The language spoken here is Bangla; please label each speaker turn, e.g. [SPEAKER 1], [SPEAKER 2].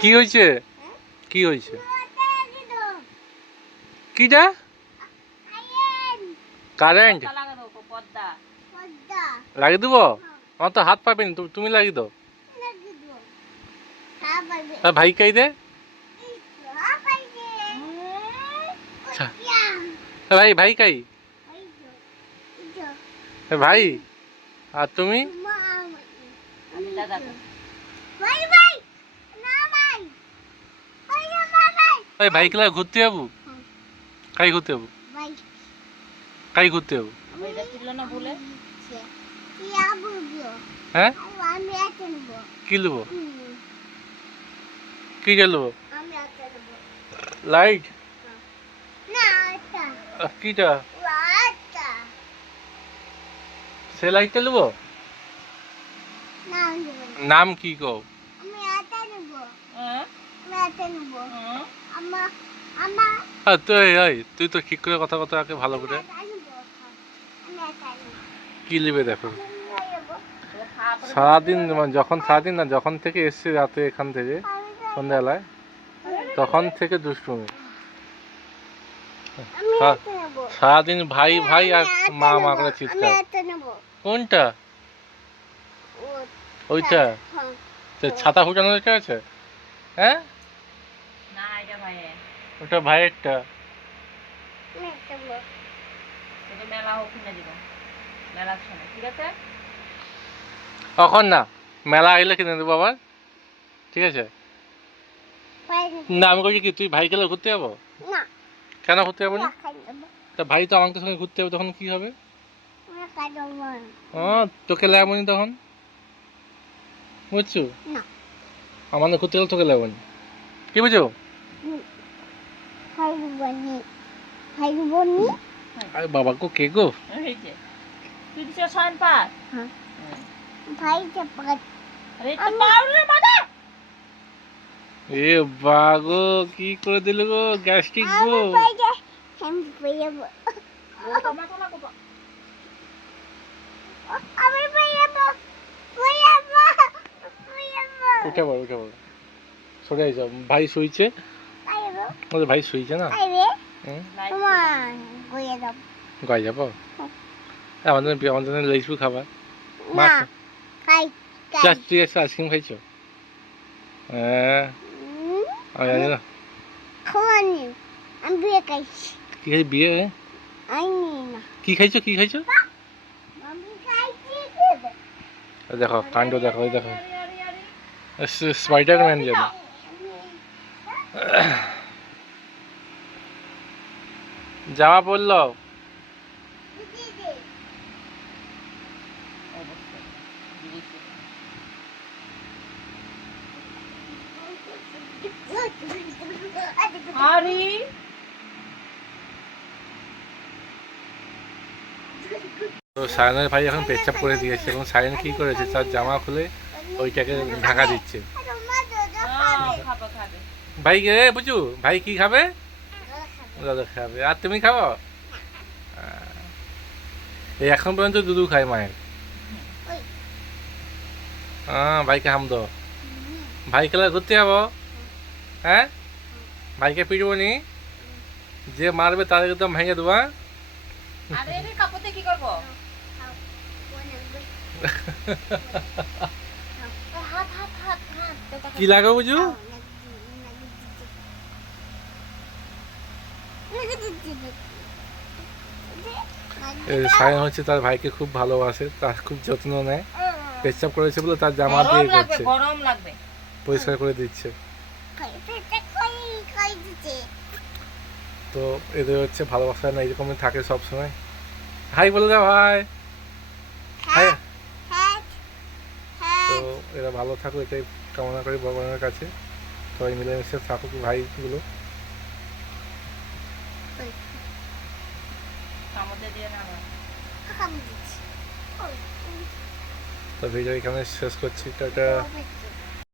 [SPEAKER 1] কি হয়েছে? কি হয়েছে? কিটা? কারেন্ট। লাগিয়ে দেবো? আমার তো হাত পাবেনি তুমি লাগিয়ে দাও। আর ভাই কাই দে আচ্ছা। ভাই ভাই কাই? ভাই। আর তুমি? ভাই খেলা ঘুরতে যাব? কাই ঘুরতে যাব? কাই ঘুরতে যাব?
[SPEAKER 2] আমি এটা ছিল না ভুলে
[SPEAKER 1] হ্যাঁ?
[SPEAKER 3] আমি একটা নেব।
[SPEAKER 1] কি নেব?
[SPEAKER 3] হুম,
[SPEAKER 1] কি গেলবো
[SPEAKER 3] নেব।
[SPEAKER 1] লাইট?
[SPEAKER 3] না একটা
[SPEAKER 1] কিটা? সে লাইটটা নেব। নাম কি কও
[SPEAKER 3] আমি একটা নেব
[SPEAKER 2] হ্যাঁ
[SPEAKER 3] আমি একটা নেব
[SPEAKER 2] হুম।
[SPEAKER 3] আমার আমার
[SPEAKER 1] আর তুই তো ঠিক করে কথা কথা আগে ভালো করে। কি নেবে দেখো। সারাদিন মানে যখন সারাদিন না যখন থেকে এসছি রাতে এখান থেকে সন্ধ্যাবেলায় তখন থেকে দুষ্টুমি। হ্যাঁ। সারাদিন ভাই ভাই আর মা মা করে চিৎকার। কোনটা? ওইটা? ছাতা। ফুটানো আছে? হ্যাঁ
[SPEAKER 2] না এটা ভাই
[SPEAKER 1] ওটা ভাইয়েরটা
[SPEAKER 3] আমি একটা নেব
[SPEAKER 2] এটা মেলা হোক কিনে দিব মেলার সময় ঠিক আছে?
[SPEAKER 1] এখন না মেলা আইলে কিনে দেবো আবার। ঠিক আছে? না আমি বলছি কি তুই ভাই গেলে ঘুরতে যাব? কেন ঘুরতে যাব না? তা ভাই তো আমাকে সঙ্গে ঘুরতে যাবে তখন কি হবে। ও তোকে লাগবনি তখন? বুঝছ? আমাদের ঘুরতে গেলে তোকে লাগবনি কি বুঝো
[SPEAKER 3] নেব
[SPEAKER 1] বাবা গো কে গো?
[SPEAKER 2] এই যে তুই দিছ শয়ন পার
[SPEAKER 3] হ্যাঁ।
[SPEAKER 2] হুম।
[SPEAKER 3] ভাই চাপাত
[SPEAKER 2] আরে তো পাউডার মাদা
[SPEAKER 1] এ বাগো কি করে দিল গো গ্যাস্ট্রিক গো?
[SPEAKER 2] ও টমেটো
[SPEAKER 3] আমি
[SPEAKER 1] উঠে পড়ো উঠে পড়ো। সরে যাও ভাই শুইছে। আমাদের ভাই শুইছে না? গাই যাব? আমাদের আমাদের লেসবু খাবার। তুই এসে আইসক্রিম খাইছো? হ্যাঁ। আমি জানি না।
[SPEAKER 3] আমি বিয়ে খাইছি।
[SPEAKER 1] কি খাই বিয়ে? কি খাইছো কি খাইছো? দেখো কাণ্ড দেখো দেখো। স্পাইডারম্যান যেন। জামা
[SPEAKER 2] আরে।
[SPEAKER 1] তো সায়নের ভাই এখন পেচ্ছাপ করে দিয়েছে এবং সায়ন কি করেছে? তার জামা খুলে ওইটাকে ঢাকা দিচ্ছে।
[SPEAKER 2] খাবে
[SPEAKER 1] ভাই কে বুঝু ভাই কি খাবে? দাদা খাবে। আর তুমি খাব? এই এখন পর্যন্ত দুধু খায় মায়ের। হ্যাঁ ভাইকে হাম দো ভাই খেলা ঘুরতে যাব? হ্যাঁ? ভাইকে পিটবো নি? যে মারবে তাদের একদম ভেঙে দেবো হ্যাঁ?
[SPEAKER 2] কি
[SPEAKER 1] লাগে বুঝু এই সায়ন হচ্ছে তার ভাইকে খুব ভালোবাসে তার খুব যত্ন নেয় পেচ্ছাপ করেছে বলে তার জামা দিয়ে করছে।
[SPEAKER 2] গরম লাগবে।
[SPEAKER 1] পরিষ্কার করে দিচ্ছে। তো এদের হচ্ছে ভালোবাসা না এরকমই থাকে সব সময় হাই বলে দাও ভাই। তো এরা ভালো থাকুক এটাই কামনা করি ভগবানের কাছে। সবাই মিলেমিশে থাকুক ভাইগুলো
[SPEAKER 2] কামড়ে দিয়ে না আমার।
[SPEAKER 1] তো ভিডিও এখানে শেষ করছি টাটা।